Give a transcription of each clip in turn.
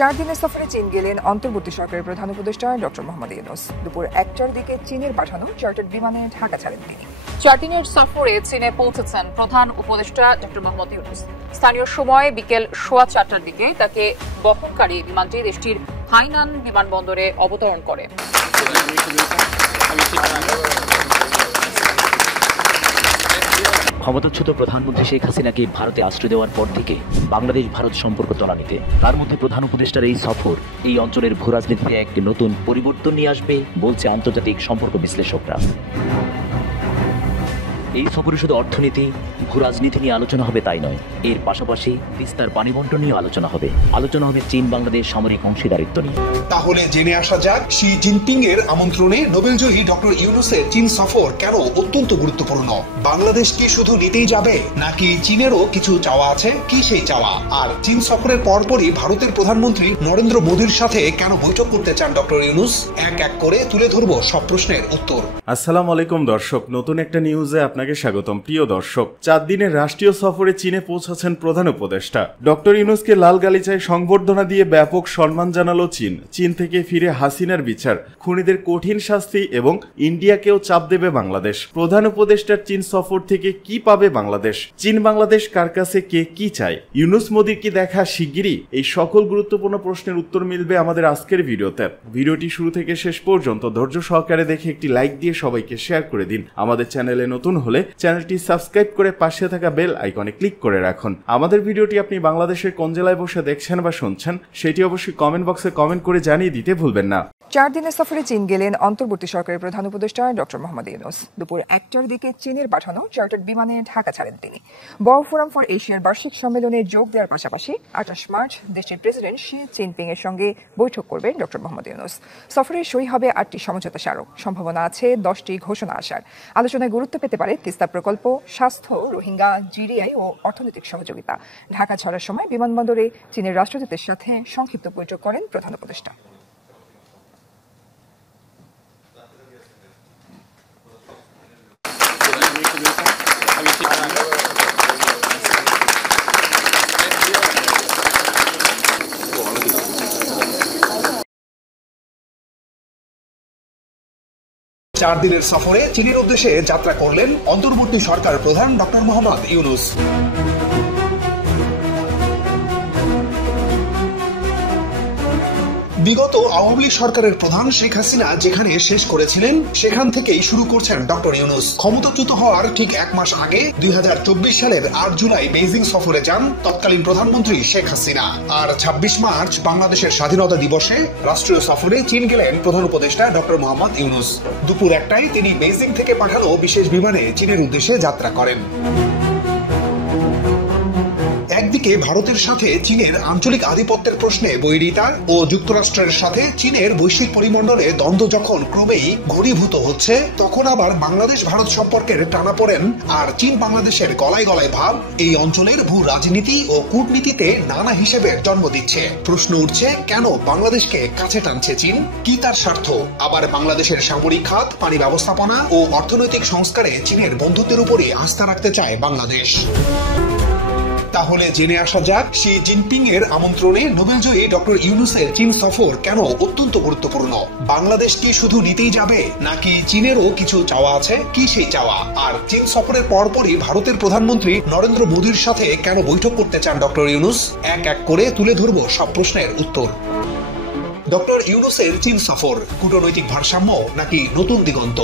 4 দিনের সফরে চীন গেলেন অন্তর্বর্তী সরকারের প্রধান উপদেষ্টা ডক্টর মোহাম্মদ ইউনূস। দুপুর 1টার দিকে চীনের পাঠানো চার্টার্ড বিমানে ঢাকা ছাড়েন তিনি। 4 দিনের সফরে চীনে পৌঁছেছেন প্রধান উপদেষ্টা ডক্টর মোহাম্মদ ইউনূস। স্থানীয় সময় বিকেল 4:15টার দিকে তাকে বহনকারী বিমানটি দেশটির হাইনান বিমানবন্দরে অবতরণ করে। ক্ষমতাচ্যুত প্রধানমন্ত্রী শেখ হাসিনাকে ভারতে আশ্রয় দেওয়ার পর থেকে বাংলাদেশ ভারত সম্পর্ক তলানিতে। তার মধ্যে প্রধান উপদেষ্টার এই সফর এই অঞ্চলের ভূরাজনীতিতে এক নতুন পরিবর্তন নিয়ে আসবে বলছে আন্তর্জাতিক সম্পর্ক বিশ্লেষকরা। এই সফরে শুধু অর্থনীতি ভূরাজনীতি নিয়ে আলোচনা হবে তাই নয়, এর পাশাপাশি তিস্তার পানি বন্টন নিয়ে আলোচনা হবে চীন বাংলাদেশ সামরিক অংশীদারিত্ব নিয়ে। তাহলে জেনে আসা যাক শি জিনপিং এর আমন্ত্রণে নোবেলজয়ী ডক্টর ইউনূসের চীন সফর কেন অত্যন্ত গুরুত্বপূর্ণ। বাংলাদেশ কি শুধু নিতেই যাবে নাকি চীনেরও কিছু চাওয়া আছে, কি সেই চাওয়া? আর চীন সফরের পরপরই ভারতের প্রধানমন্ত্রী নরেন্দ্র মোদীর সাথে কেন বৈঠক করতে চান ডক্টর ইউনূস? এক এক করে তুলে ধরবো সব প্রশ্নের উত্তর। আসসালামু আলাইকুম দর্শক, নতুন একটা নিউজে আপনাকে স্বাগতম। প্রিয় দর্শক, 4 দিনের রাষ্ট্রীয় সফরে চীনে পৌঁছেছেন প্রধান উপদেষ্টা ডক্টর ইউনূসকে লাল গালিচায় সংবর্ধনা দিয়ে ব্যাপক সম্মান জানালো চীন থেকে ফিরে হাসিনার বিচার, খুনিদের কঠিন শাস্তি এবং ইন্ডিয়াকেও চাপ দেবে বাংলাদেশ। প্রধান উপদেষ্টার চীন সফর থেকে কি পাবে বাংলাদেশ? চীন বাংলাদেশ কার কাছে কে কি চায়? ইউনূস মোদির কি দেখা শিগগিরই? এই সকল গুরুত্বপূর্ণ প্রশ্নের উত্তর মিলবে আমাদের আজকের ভিডিওতে। ভিডিওটি শুরু থেকে শেষ পর্যন্ত ধৈর্য সহকারে দেখে একটি লাইক দিয়ে সবাইকে শেয়ার করে দিন। আমাদের চ্যানেলে নতুন হলে চ্যানেলটি সাবস্ক্রাইব করে পাশে থাকা বেল আইকনে ক্লিক করে রাখুন। আমাদের ভিডিওটি আপনি বাংলাদেশের কোন জেলায় বসে দেখছেন বা শুনছেন সেটি অবশ্যই কমেন্ট বক্সে কমেন্ট করে জানিয়ে দিতে ভুলবেন না। 4 দিনের সফরে চীন গেলেন অন্তর্বর্তী সরকারের প্রধান উপদেষ্টা ডক্টর মোহাম্মদ ইউনূস। দুপুর 1টার দিকে চীনের পাঠানো চার্টার্ড বিমানে ঢাকা ছাড়েন তিনি। বড় ফোরাম ফর এশিয়ার বার্ষিক সম্মেলনে যোগ দেওয়ার পাশাপাশি 28 মার্চ দেশের প্রেসিডেন্ট শি জিনপিং এর সঙ্গে বৈঠক করবেন ডক্টর মোহাম্মদ ইউনূস। সফরে সই হবে 8টি সমঝোতা স্মারক, সম্ভাবনা আছে 10টি ঘোষণা আসার। আলোচনায় গুরুত্ব পেতে পারে তিস্তা প্রকল্প, স্বাস্থ্য, রোহিঙ্গা, জিডিআই ও অর্থনৈতিক সহযোগিতা। ঢাকা ছাড়ার সময় বিমানবন্দরে চীনের রাষ্ট্রদূতের সাথে সংক্ষিপ্ত বৈঠক করেন প্রধান উপদেষ্টা। চার দিনের সফরে চীনের উদ্দেশ্যে যাত্রা করলেন অন্তর্বর্তী সরকার প্রধান ডক্টর মোহাম্মদ ইউনূস। বিগত আওয়ামী লীগ সরকারের প্রধান শেখ হাসিনা যেখানে শেষ করেছিলেন সেখান থেকেই শুরু করছেন ডক্টর ইউনূস। ক্ষমতাচ্যুত হওয়ার ঠিক 1 মাস আগে 2024 সালের 8 জুলাই বেইজিং সফরে যান তৎকালীন প্রধানমন্ত্রী শেখ হাসিনা। আর 26 মার্চ বাংলাদেশের স্বাধীনতা দিবসে রাষ্ট্রীয় সফরে চীন গেলেন প্রধান উপদেষ্টা ডক্টর মোহাম্মদ ইউনূস। দুপুর 1টায় তিনি বেইজিং থেকে পাঠানো বিশেষ বিমানে চীনের উদ্দেশ্যে যাত্রা করেন। একদিকে ভারতের সাথে চীনের আঞ্চলিক আধিপত্যের প্রশ্নে বৈরিতা ও যুক্তরাষ্ট্রের সাথে চীনের বৈশ্বিক পরিমণ্ডলে দ্বন্দ্ব যখন ক্রমেই ঘনীভূত হচ্ছে, তখন আবার বাংলাদেশ ভারত সম্পর্কের টানাপোড়েন আর চীন বাংলাদেশের গলায় গলায় ভাব এই অঞ্চলের ভূ রাজনীতি ও কূটনীতিতে নানা হিসেবের জন্ম দিচ্ছে। প্রশ্ন উঠছে, কেন বাংলাদেশকে কাছে টানছে চীন? কি তার স্বার্থ? আবার বাংলাদেশের সামরিক খাত, পানি ব্যবস্থাপনা ও অর্থনৈতিক সংস্কারে চীনের বন্ধুত্বের উপরে আস্থা রাখতে চায় বাংলাদেশ। তাহলে জেনে আসা যাক শি জিনপিং এর আমন্ত্রণে নোবেলজয়ী ডক্টর ইউনূসের চীন সফর কেন অত্যন্ত গুরুত্বপূর্ণ। বাংলাদেশ কি শুধু নিতেই যাবে নাকি চীনেরও কিছু চাওয়া আছে, কি সেই চাওয়া? আর চীন সফরের পরপরই ভারতের প্রধানমন্ত্রী নরেন্দ্র মোদীর সাথে কেন বৈঠক করতে চান ডক্টর ইউনূস? এক এক করে তুলে ধরবো সব প্রশ্নের উত্তর। ডক্টর ইউনূসের চীন সফর কূটনৈতিক ভারসাম্য নাকি নতুন দিগন্ত?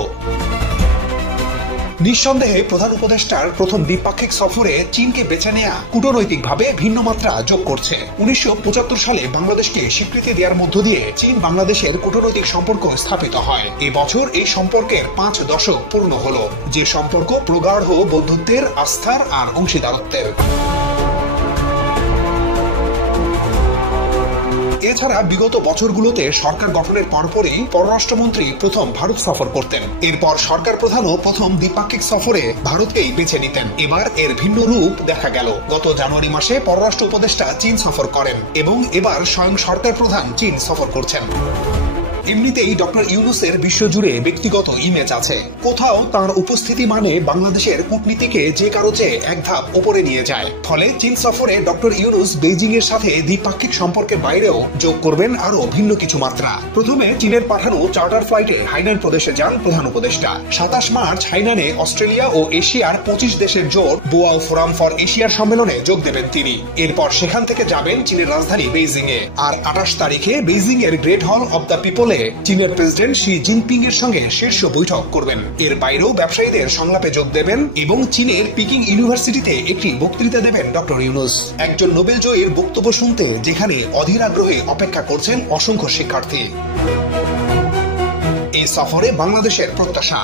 নিঃসন্দেহে প্রধান উপদেষ্টার প্রথম দ্বিপাক্ষিক সফরে চীনকে বেছে নেয়া কূটনৈতিকভাবে ভিন্ন মাত্রা যোগ করছে। 1975 সালে বাংলাদেশকে স্বীকৃতি দেওয়ার মধ্য দিয়ে চীন বাংলাদেশের কূটনৈতিক সম্পর্ক স্থাপিত হয়। এবছর এই সম্পর্কের 5 দশক পূর্ণ হলো, যে সম্পর্ক প্রগাঢ় বন্ধুত্বের, আস্থার আর অংশীদারত্বের। এছাড়া বিগত বছরগুলোতে সরকার গঠনের পরপরই পররাষ্ট্রমন্ত্রী প্রথম ভারত সফর করতেন। এরপর সরকার প্রধানও প্রথম দ্বিপাক্ষিক সফরে ভারতকেই বেছে নিতেন। এবার এর ভিন্ন রূপ দেখা গেল। গত জানুয়ারি মাসে পররাষ্ট্র উপদেষ্টা চীন সফর করেন এবং এবার স্বয়ং সরকার প্রধান চীন সফর করছেন। এমনিতেই ডক্টর ইউনূসের বিশ্বজুড়ে ব্যক্তিগত ইমেজ আছে। কোথাও তার উপস্থিতি মানে বাংলাদেশের কূটনীতিকে যে কারো চেয়ে এক ধাপ উপরে নিয়ে যায়। ফলে চীন সফরে ডক্টর ইউনূস বেইজিং এর সাথে দ্বিপাক্ষিক সম্পর্কের বাইরেও যোগ করবেন আরো ভিন্ন কিছু মাত্রা। প্রথমে চীনের পাঠানো চার্টার ফ্লাইটে হাইনান প্রদেশে যান প্রধান উপদেষ্টা। 27 মার্চ হাইনানে অস্ট্রেলিয়া ও এশিয়ার 25 দেশের জোট বোয়াও ফোরাম ফর এশিয়ার সম্মেলনে যোগ দেবেন তিনি। এরপর সেখান থেকে যাবেন চীনের রাজধানী বেইজিং এ। আর 28 তারিখে বেইজিং এর গ্রেট হল অব দ্য পিপলে চীনের প্রেসিডেন্ট শি জিনপিং এর সঙ্গে শীর্ষ বৈঠক করবেন। এর বাইরেও ব্যবসায়ীদের সংলাপে যোগ দেবেন এবং চীনের পিকিং ইউনিভার্সিটিতে একটি বক্তৃতা দেবেন ডক্টর ইউনূস। একজন নোবেল জয়ীর বক্তব্য শুনতে যেখানে অধীর আগ্রহে অপেক্ষা করছেন অসংখ্য শিক্ষার্থী। এই সফরে বাংলাদেশের প্রত্যাশা।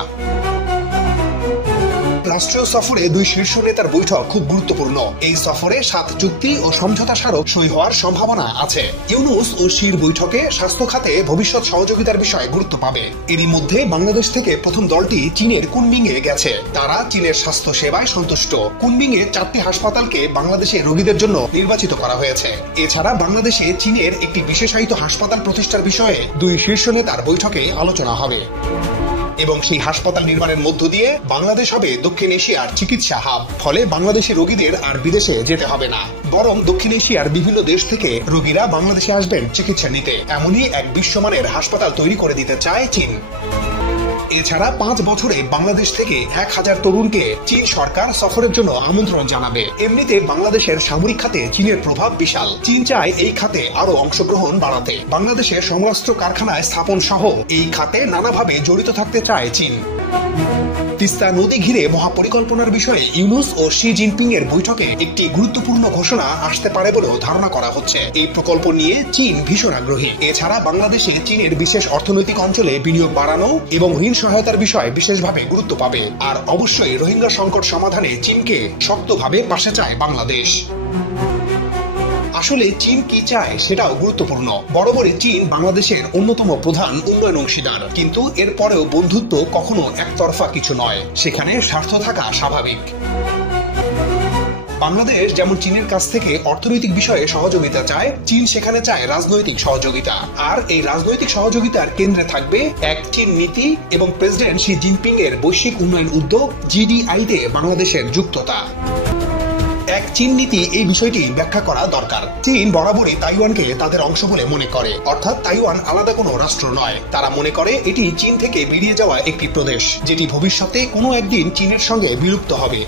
রাষ্ট্রীয় সফরে দুই শীর্ষ নেতার বৈঠক খুব গুরুত্বপূর্ণ। এই সফরে 7 চুক্তি ও সমঝোতা স্মারক সই হওয়ার সম্ভাবনা আছে। ইউনূস ও শির বৈঠকে স্বাস্থ্য খাতে ভবিষ্যৎ সহযোগিতার বিষয়ে গুরুত্ব পাবে। এরই মধ্যে বাংলাদেশ থেকে প্রথম দলটি চীনের কুনমিং এ গেছে। তারা চীনের স্বাস্থ্য সেবায় সন্তুষ্ট। কুনমিং এ 4টি হাসপাতালকে বাংলাদেশে রোগীদের জন্য নির্বাচিত করা হয়েছে। এছাড়া বাংলাদেশে চীনের একটি বিশেষায়িত হাসপাতাল প্রতিষ্ঠার বিষয়ে দুই শীর্ষ নেতার বৈঠকে আলোচনা হবে এবং সেই হাসপাতাল নির্মাণের মধ্য দিয়ে বাংলাদেশ হবে দক্ষিণ এশিয়ার চিকিৎসা হাব। ফলে বাংলাদেশি রোগীদের আর বিদেশে যেতে হবে না, বরং দক্ষিণ এশিয়ার বিভিন্ন দেশ থেকে রোগীরা বাংলাদেশে আসবেন চিকিৎসা নিতে। এমনই এক বিশ্বমানের হাসপাতাল তৈরি করে দিতে চায় চীন। এছাড়া 5 বছরে বাংলাদেশ থেকে 1000 তরুণকে চীন সরকার সফরের জন্য আমন্ত্রণ জানাবে। এমনিতে বাংলাদেশের সামরিক খাতে চীনের প্রভাব বিশাল। চীন চায় এই খাতে আরো অংশগ্রহণ বাড়াতে। বাংলাদেশের সমরাস্ত্র কারখানায় স্থাপন সহ এই খাতে নানাভাবে জড়িত থাকতে চায় চীন। তিস্তা নদী ঘিরে মহাপরিকল্পনার বিষয়ে ইউনূস ও শি জিনপিং এর বৈঠকে একটি গুরুত্বপূর্ণ ঘোষণা আসতে পারে বলেও ধারণা করা হচ্ছে। এই প্রকল্প নিয়ে চীন ভীষণ আগ্রহী। এছাড়া বাংলাদেশে চীনের বিশেষ অর্থনৈতিক অঞ্চলে বিনিয়োগ বাড়ানো এবং ঋণ সহায়তার বিষয় বিশেষভাবে গুরুত্ব পাবে। আর অবশ্যই রোহিঙ্গা সংকট সমাধানে চীনকে শক্তভাবে পাশে চায় বাংলাদেশ। আসলে চীন কি চায় সেটাও গুরুত্বপূর্ণ। বরাবরই চীন বাংলাদেশের অন্যতম প্রধান উন্নয়ন অংশীদার, কিন্তু এরপরেও বন্ধুত্ব কখনো একতরফা কিছু নয়, সেখানে স্বার্থ থাকা স্বাভাবিক। বাংলাদেশ যেমন চীনের কাছ থেকে অর্থনৈতিক বিষয়ে সহযোগিতা চায়, চীন সেখানে চায় রাজনৈতিক সহযোগিতা। আর এই রাজনৈতিক সহযোগিতার কেন্দ্রে থাকবে এক চীন নীতি এবং প্রেসিডেন্ট শি জিনপিং এর বৈশ্বিক উন্নয়ন উদ্যোগ GDI তে বাংলাদেশের যুক্ততা। এক চীন নীতি এই বিষয়টি ব্যাখ্যা করা দরকার। চীন বরাবরই তাইওয়ানকে তাদের অংশ বলে মনে করে, অর্থাৎ তাইওয়ান আলাদা কোনো রাষ্ট্র নয়। তারা মনে করে এটি চীন থেকে বেরিয়ে যাওয়া একটি প্রদেশ, যেটি ভবিষ্যতে কোনো একদিন চীনের সঙ্গে বিলুপ্ত হবে।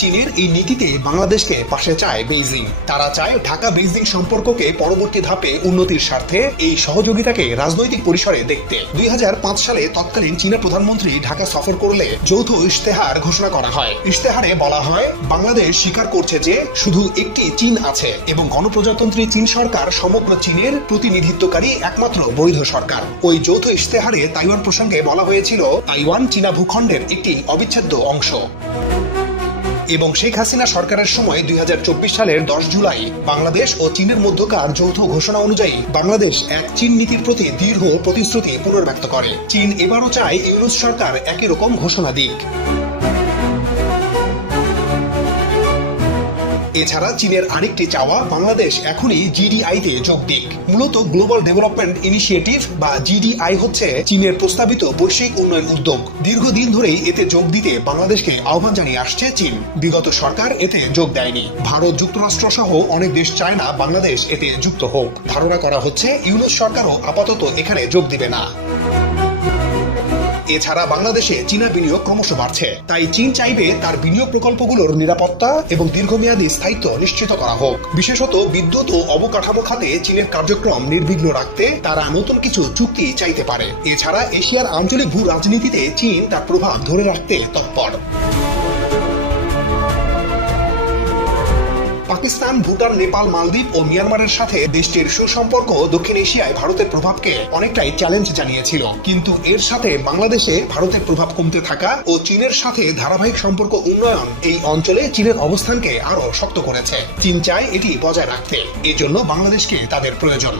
চীনের এই নীতিতে বাংলাদেশকে পাশে চায় বেইজিং। তারা চায় ঢাকা বেইজিং সম্পর্ককে পরবর্তী ধাপে উন্নতির স্বার্থে এই সহযোগিতাকে রাজনৈতিক পরিসরে দেখতে 2005 সালে তৎকালীন চীনা প্রধানমন্ত্রী ঢাকা সফর করলে যৌথ ইশতেহার ঘোষণা করা হয়। ইশতেহারে বলা হয়, বাংলাদেশ স্বীকার করছে যে শুধু একটি চীন আছে এবং গণপ্রজাতন্ত্রী চীন সরকার সমগ্র চীনের প্রতিনিধিত্বকারী একমাত্র বৈধ সরকার। ওই যৌথ ইশতেহারে তাইওয়ান প্রসঙ্গে বলা হয়েছিল, তাইওয়ান চীনা ভূখণ্ডের একটি অবিচ্ছেদ্য অংশ। এবং শেখ হাসিনা সরকারের সময় 2024 সালের 10 জুলাই বাংলাদেশ ও চীনের মধ্যকার যৌথ ঘোষণা অনুযায়ী বাংলাদেশ এক চীন নীতির প্রতি দৃঢ় প্রতিশ্রুতি পুনর্ব্যক্ত করে। চীন এবারও চায় ইউনূস সরকার একই রকম ঘোষণা দিক। এছাড়া চীনের আরেকটি চাওয়া, বাংলাদেশ এখনই GDI তে যোগ দিক। মূলত গ্লোবাল ডেভেলপমেন্ট ইনিশিয়েটিভ বা GDI হচ্ছে চীনের প্রস্তাবিত বৈশ্বিক উন্নয়ন উদ্যোগ। দীর্ঘদিন ধরেই এতে যোগ দিতে বাংলাদেশকে আহ্বান জানিয়ে আসছে চীন। বিগত সরকার এতে যোগ দেয়নি। ভারত, যুক্তরাষ্ট্র সহ অনেক দেশ চায় না বাংলাদেশ এতে যুক্ত হোক। ধারণা করা হচ্ছে ইউনূস সরকারও আপাতত এখানে যোগ দিবে না। এছাড়া বাংলাদেশে চীনা বিনিয়োগ ক্রমশ বাড়ছে, তাই চীন চাইবে তার বিনিয়োগ প্রকল্পগুলোর নিরাপত্তা এবং দীর্ঘমেয়াদী স্থায়িত্ব নিশ্চিত করা হোক। বিশেষত বিদ্যুৎ ও অবকাঠামো খাতে চীনের কার্যক্রম নির্বিঘ্ন রাখতে তারা নতুন কিছু চুক্তি চাইতে পারে। এছাড়া এশিয়ার আঞ্চলিক ভূ রাজনীতিতে চীন তার প্রভাব ধরে রাখতে তৎপর। পাকিস্তান, ভুটান, নেপাল, মালদ্বীপ ও মিয়ানমারের সাথে দেশটির সুসম্পর্ক দক্ষিণ এশিয়ায় ভারতের প্রভাবকে অনেকটাই চ্যালেঞ্জ জানিয়েছিল। কিন্তু এর সাথে বাংলাদেশে ভারতের প্রভাব কমতে থাকা ও চীনের সাথে ধারাবাহিক সম্পর্ক উন্নয়ন এই অঞ্চলে চীনের অবস্থানকে আরো শক্ত করেছে। চীন চায় এটি বজায় রাখতে, এজন্য বাংলাদেশকে তাদের প্রয়োজন।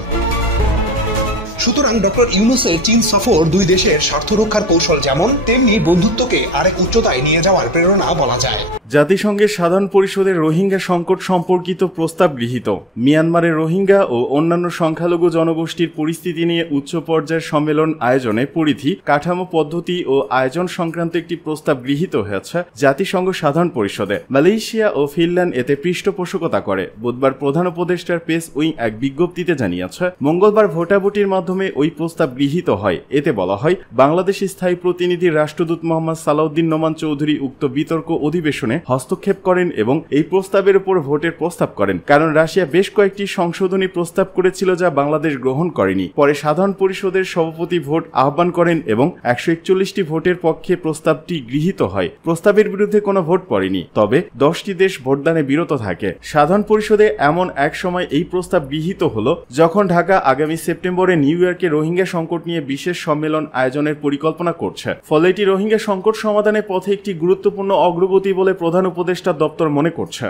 সুতরাং ডক্টর ইউনূসের চীন সফর দুই দেশের স্বার্থ রক্ষার কৌশল যেমন, তেমনি বন্ধুত্বকে আরেক উচ্চতায় নিয়ে যাওয়ার প্রেরণা বলা যায়। জাতিসংঘের সাধারণ পরিষদের রোহিঙ্গা সংকট সম্পর্কিত প্রস্তাব গৃহীত। মিয়ানমারের রোহিঙ্গা ও অন্যান্য সংখ্যালঘু জনগোষ্ঠীর পরিস্থিতি নিয়ে উচ্চ পর্যায়ের সম্মেলন আয়োজনে পরিধি, কাঠামো, পদ্ধতি ও আয়োজন সংক্রান্ত একটি প্রস্তাব গৃহীত হয়েছে জাতিসংঘ সাধারণ পরিষদে। মালয়েশিয়া ও ফিনল্যান্ড এতে পৃষ্ঠপোষকতা করে। বুধবার প্রধান উপদেষ্টার প্রেস উইং এক বিজ্ঞপ্তিতে জানিয়েছে, মঙ্গলবার ভোটাভুটির মাধ্যমে ওই প্রস্তাব গৃহীত হয়। এতে বলা হয়, বাংলাদেশের স্থায়ী প্রতিনিধি রাষ্ট্রদূত মোহাম্মদ সালাউদ্দিন নোমান চৌধুরী উক্ত বিতর্ক অধিবেশনে হস্তক্ষেপ করেন এবং এই প্রস্তাবের উপর ভোটের প্রস্তাব করেন, কারণ রাশিয়া বেশ কয়েকটি সংশোধনী প্রস্তাব করেছিল যা বাংলাদেশ গ্রহণ করেনি। পরে সাধারণ পরিষদের সভাপতি ভোট আহ্বান করেন এবং 141টি ভোটের পক্ষে প্রস্তাবটি গৃহীত হয়। প্রস্তাবের বিরুদ্ধে কোনো ভোট পড়েনি, তবে 10টি দেশ ভোটদানে বিরত থাকে। সাধারণ পরিষদে এমন এক সময় এই প্রস্তাব গৃহীত হলো যখন ঢাকা আগামী সেপ্টেম্বরে নিউ ইয়র্কে রোহিঙ্গা সংকট নিয়ে বিশেষ সম্মেলন আয়োজনের পরিকল্পনা করছে। ফলে এটি রোহিঙ্গা সংকট সমাধানের পথে একটি গুরুত্বপূর্ণ অগ্রগতি বলে প্রধান উপদেষ্টা দপ্তর মনে করছে।